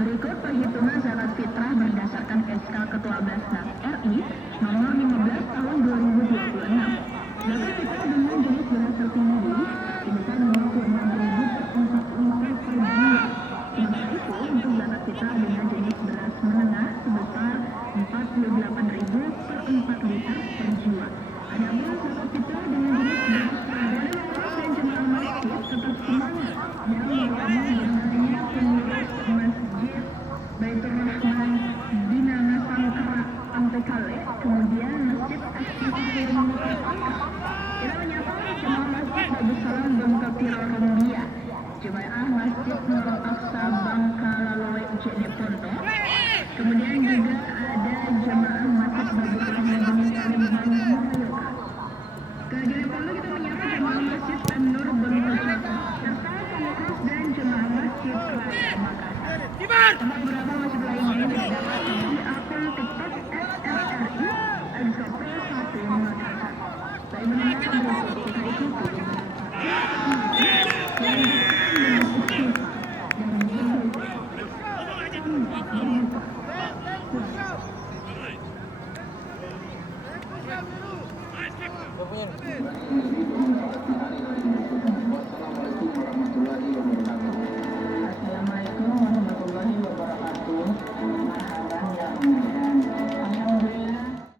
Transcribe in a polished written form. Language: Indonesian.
Berikut perhitungan zakat fitrah berdasarkan SK Ketua Basnas RI nomor 15 tahun 2026. Zakat fitrah dengan jenis beras tertinggi sebesar 56.000 per 4 unta per bulan. Sementara itu untuk zakat fitrah dengan jenis beras menengah sebesar 48.000 per 4 liter per jiwa. Adapun zakat fitrah dengan jenis beras tertinggi dan jemaah masjid tetap semangat dan mengawal pengurus Masjid Baitur Rahman Binanga Sangkara Ampekale, kemudian Masjid Asy-Syafi'i kita menyapa jemaah Masjid Darussalam Bangka Piro Rombia, jemaah Masjid Nurul Aqsa Bangka Laloe Jene Ponto, kemudian juga ada jemaah Masjid Baitur Rahman Binanga Sangkara. Kehadiran perlu kita menyapa jemaah Masjid An-Nur Bangka serta pengurus dan jemaah Masjid Raya Makassar. Tempat beberapa masjid lainnya yang terdapat di akun TikTok SRRI _1 Makassar. Saya menanyakan berikut kita ikuti dan